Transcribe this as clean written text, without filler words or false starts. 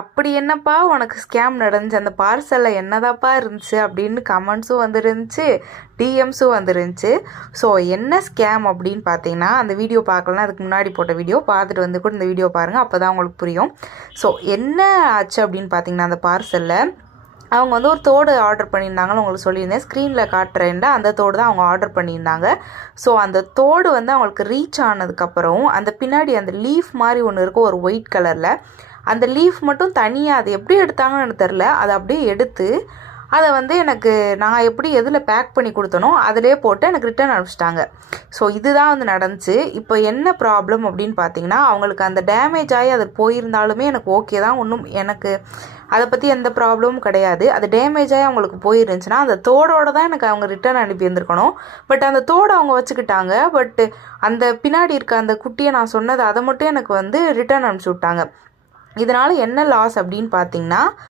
அப்படி என்னப்பா உனக்கு ஸ்கேம் நடந்துச்சு, அந்த பார்சலில் என்னதாப்பா இருந்துச்சு அப்படின்னு கமெண்ட்ஸும் வந்துருந்துச்சு, டிஎம்ஸும் வந்துருந்துச்சு. ஸோ என்ன ஸ்கேம் அப்படின்னு பார்த்தீங்கன்னா, அந்த வீடியோ பார்க்கலாம், அதுக்கு முன்னாடி போட்ட வீடியோ பார்த்துட்டு வந்து கூட இந்த வீடியோ பாருங்கள், அப்போ தான் உங்களுக்கு புரியும். ஸோ என்ன ஆச்சு அப்படின்னு பார்த்தீங்கன்னா, அந்த பார்சலில் அவங்க வந்து ஒரு தோடு ஆர்டர் பண்ணியிருந்தாங்கன்னு உங்களுக்கு சொல்லியிருந்தேன். ஸ்க்ரீனில் காட்டுறேன்டா அந்த தோடு தான் அவங்க ஆர்டர் பண்ணியிருந்தாங்க. ஸோ அந்த தோடு வந்து அவங்களுக்கு ரீச் ஆனதுக்கப்புறம் அந்த பின்னாடி அந்த லீஃப் மாதிரி ஒன்று இருக்கும் ஒரு ஒயிட் கலரில், அந்த லீஃப் மட்டும் தனியாக அது எப்படி எடுத்தாங்கன்னு எனக்கு தெரில, அதை அப்படியே எடுத்து அதை வந்து எனக்கு நான் எப்படி எதில் பேக் பண்ணி கொடுத்தனோ அதிலே போட்டு எனக்கு ரிட்டர்ன் அனுப்பிச்சிட்டாங்க. ஸோ இதுதான் வந்து நடந்துச்சு. இப்போ என்ன ப்ராப்ளம் அப்படின்னு பார்த்தீங்கன்னா, அவங்களுக்கு அந்த டேமேஜ் ஆகி அது போயிருந்தாலுமே எனக்கு ஓகே தான், ஒன்றும் எனக்கு அதை பற்றி எந்த ப்ராப்ளமும் கிடையாது. அது டேமேஜ் ஆகி அவங்களுக்கு போயிருந்துச்சுன்னா அந்த தோடோடு தான் எனக்கு அவங்க ரிட்டர்ன் அனுப்பி இருந்திருக்கணும். பட் அந்த தோடை அவங்க வச்சுக்கிட்டாங்க. பட் அந்த பின்னாடி இருக்க அந்த குட்டியை நான் சொன்னது அதை மட்டும் எனக்கு வந்து ரிட்டர்ன் அனுப்பிச்சி விட்டாங்க. இதனால் என்ன லாஸ் அப்படின்னு பார்த்தீங்கன்னா,